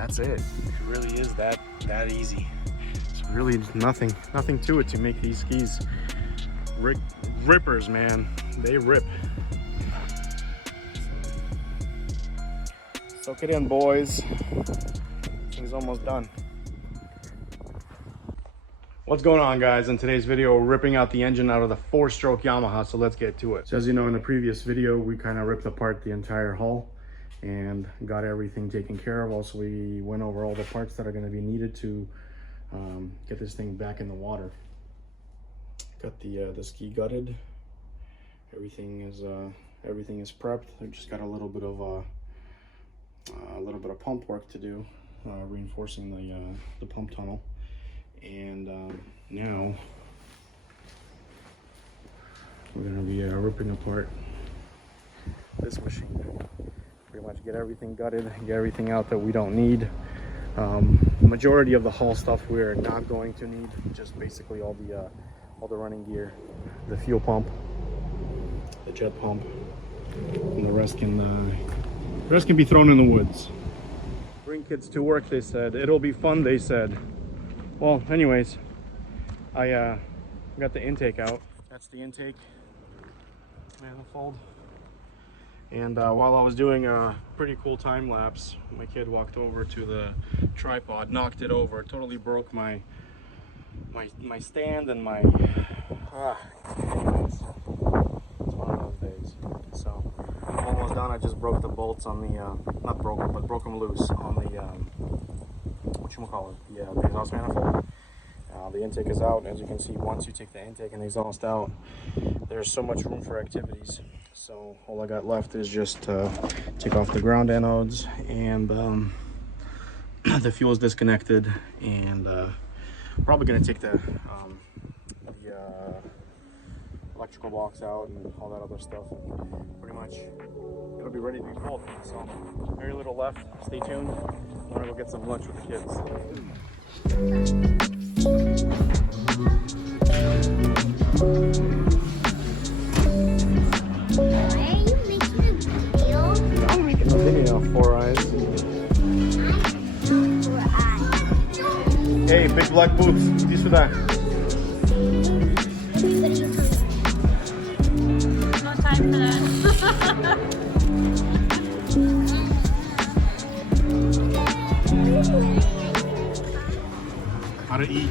that's it. It really is that easy. It's really nothing to it to make these skis rippers, man. They rip. Soak it in, boys. Thing's almost done. What's going on, guys? In today's video, we're ripping out the engine out of the 4-stroke Yamaha, so let's get to it. So as you know, in the previous video, we kind of ripped apart the entire hull and got everything taken care of. Also, we went over all the parts that are going to be needed to get this thing back in the water. Got the ski gutted. Everything is prepped. I just got a little bit of pump work to do, reinforcing the pump tunnel. And now we're going to be ripping apart this machine. Pretty much get everything gutted, get everything out that we don't need. The majority of the hull stuff we're not going to need, just basically all the running gear, the fuel pump, the jet pump, and the rest can be thrown in the woods. Bring kids to work, they said. It'll be fun, they said. Well, anyways, I got the intake out. That's the intake manifold. And while I was doing a pretty cool time lapse, my kid walked over to the tripod, knocked it over, totally broke my stand and my anyways, it's one of those days. So almost done. I just broke the bolts on the not broken, but broke them loose on the the exhaust manifold. The intake is out. As you can see, once you take the intake and the exhaust out, there's so much room for activities. So all I got left is just take off the ground anodes, and the fuel is disconnected, and probably gonna take the electrical box out and all that other stuff. Pretty much it'll be ready to be pulled. So very little left. Stay tuned. I'm gonna go get some lunch with the kids. I'm making a video. 4 eyes. Hey, big black boots. Иди сюда. No time for that. How to eat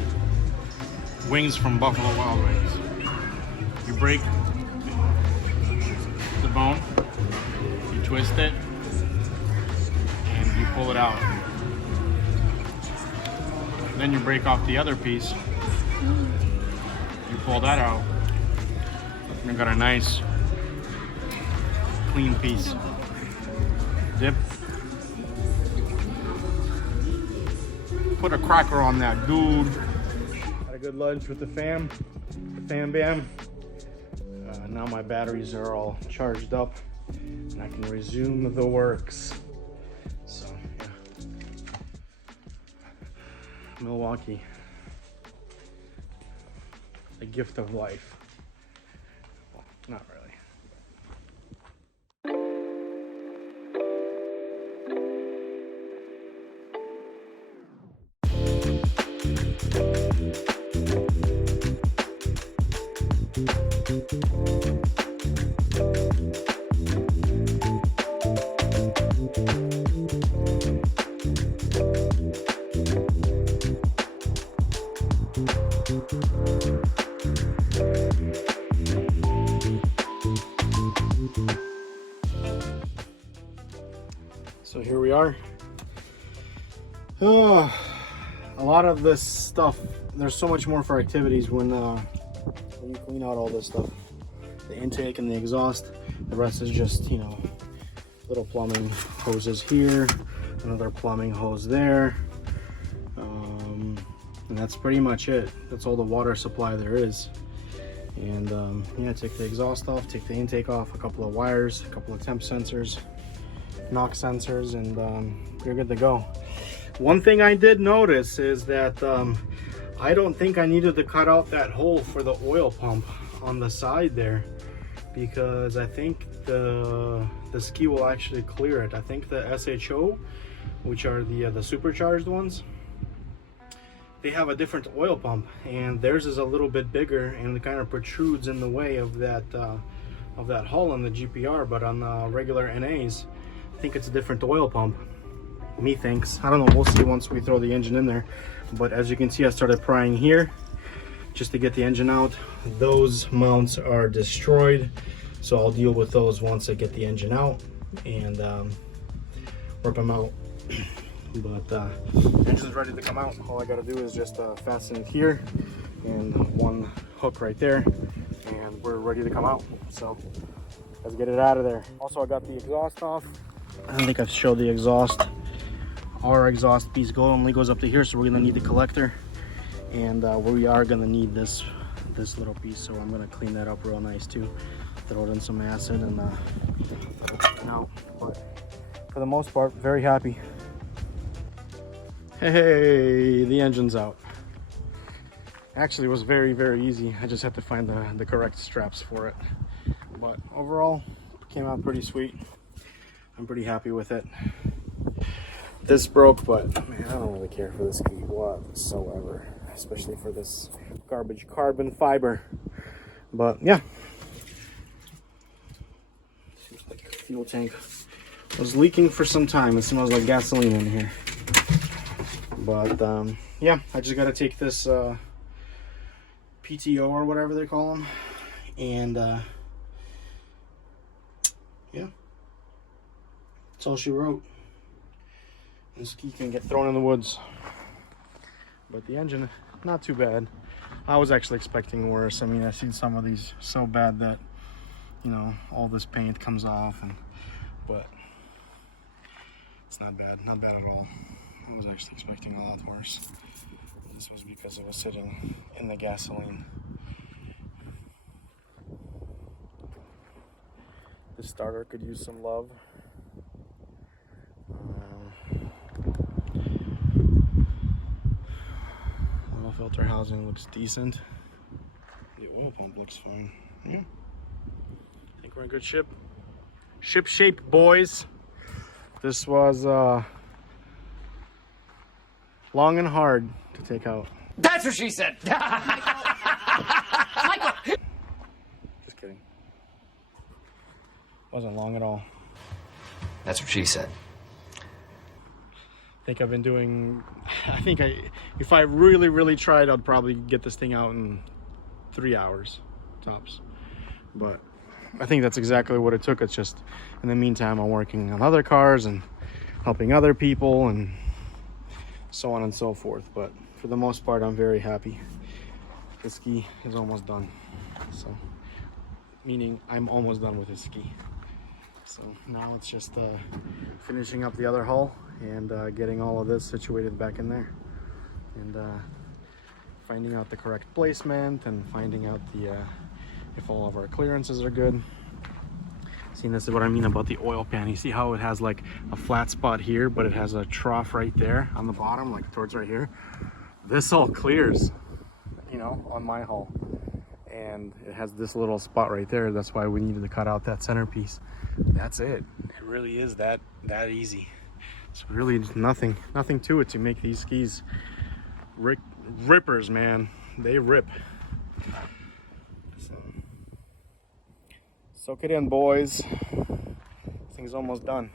wings from Buffalo Wild Wings. You break the bone, you twist it, and you pull it out. Then you break off the other piece, you pull that out, and you got a nice clean piece. Dip. Put a cracker on that, dude. Had a good lunch with the fam bam. Now my batteries are all charged up and I can resume the works. So yeah, Milwaukee, the gift of life. Well, not really. So here we are. Oh, a lot of this stuff, there's so much more for activities when you clean out all this stuff. The intake and the exhaust, the rest is just, you know, little plumbing hoses here, another plumbing hose there, and that's pretty much it. That's all the water supply there is. And yeah, take the exhaust off, take the intake off, a couple of wires, a couple of temp sensors, NOx sensors, and you're good to go. One thing I did notice is that I don't think I needed to cut out that hole for the oil pump on the side there, because I think the ski will actually clear it. I think the SHO which are the supercharged ones, they have a different oil pump, and theirs is a little bit bigger and it kind of protrudes in the way of that hull on the GPR. But on the regular NAs, I think it's a different oil pump. Methinks. I don't know, we'll see once we throw the engine in there. But as you can see, I started prying here just to get the engine out. Those mounts are destroyed, so I'll deal with those once I get the engine out and rip them out. But the engine's ready to come out. All I gotta do is just fasten it here and one hook right there, and we're ready to come out. So let's get it out of there. Also, I got the exhaust off. I don't think I've showed the exhaust. Our exhaust piece only goes up to here, so we're gonna need the collector, and we are gonna need this little piece. So I'm gonna clean that up real nice too. Throw it in some acid and out. But for the most part, very happy. Hey, the engine's out. Actually, it was very, very easy. I just had to find the correct straps for it. But overall, it came out pretty sweet. I'm pretty happy with it. This broke, but man, I don't really care for this ski whatsoever, especially for this garbage carbon fiber. But yeah, seems like the fuel tank was leaking for some time. It smells like gasoline in here. But yeah, I just gotta take this PTO or whatever they call them, and yeah, that's all she wrote. This ski can get thrown in the woods. But the engine, not too bad. I was actually expecting worse. I mean, I've seen some of these so bad that, you know, all this paint comes off, but it's not bad, not bad at all. I was actually expecting a lot worse. This was because it was sitting in the gasoline. The starter could use some love. Oil filter housing looks decent. The oil pump looks fine. Yeah, I think we're in good ship shape, boys. This was long and hard to take out. That's what she said. Just kidding. Wasn't long at all. That's what she said. I think I've been doing, if I really tried, I'd probably get this thing out in 3 hours tops. But I think that's exactly what it took. It's just, in the meantime, I'm working on other cars and helping other people and so on and so forth. But for the most part, I'm very happy. The ski is almost done. So, meaning I'm almost done with this ski. So now it's just finishing up the other hull and getting all of this situated back in there, and finding out the correct placement and finding out if all of our clearances are good. See, this is what I mean about the oil pan. You see how it has like a flat spot here, but it has a trough right there on the bottom, like towards right here. This all clears, you know, on my hull, and it has this little spot right there. That's why we needed to cut out that centerpiece. That's it. It really is that easy. It's really nothing to it to make these skis rippers, man. They rip. So, soak it in, boys. This thing's almost done.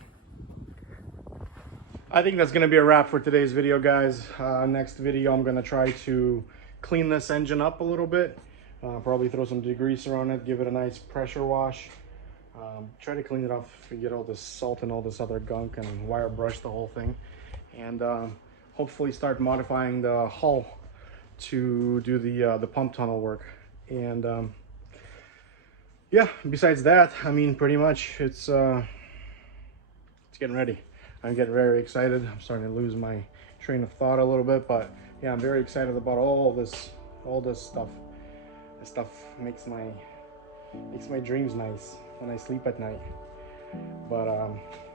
I think that's gonna be a wrap for today's video, guys. Next video, I'm gonna try to clean this engine up a little bit. Probably throw some degreaser on it, give it a nice pressure wash. Try to clean it off, get all this salt and all this other gunk, and wire brush the whole thing, and hopefully start modifying the hull to do the pump tunnel work. And yeah, besides that, I mean, pretty much it's getting ready. I'm getting very excited. I'm starting to lose my train of thought a little bit, but yeah, I'm very excited about all this stuff. This stuff makes my dreams nice when I sleep at night. But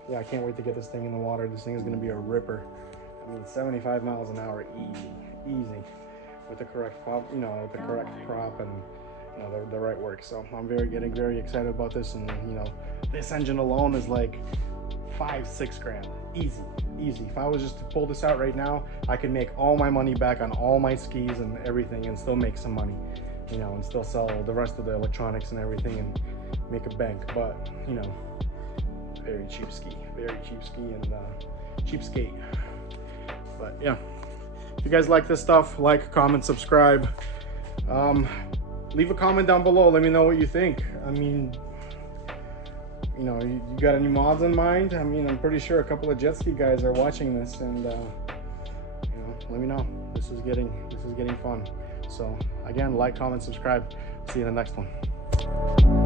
yeah, I can't wait to get this thing in the water. This thing is going to be a ripper. I mean, 75 miles an hour, easy, with the correct prop, you know, with the correct prop and, you know, the right work. So I'm getting very excited about this, and you know, this engine alone is like $5-6 grand, easy. easy. If I was just to pull this out right now, I could make all my money back on all my skis and everything and still make some money, you know, and still sell the rest of the electronics and everything and make a bank. But, you know, very cheap ski and cheap skate. But yeah, if you guys like this stuff, like, comment, subscribe. Leave a comment down below. Let me know what you think. I mean, you know, you got any mods in mind? I mean, I'm pretty sure a couple of jet ski guys are watching this, and you know, let me know. This is getting fun. So again, like, comment, subscribe. See you in the next one.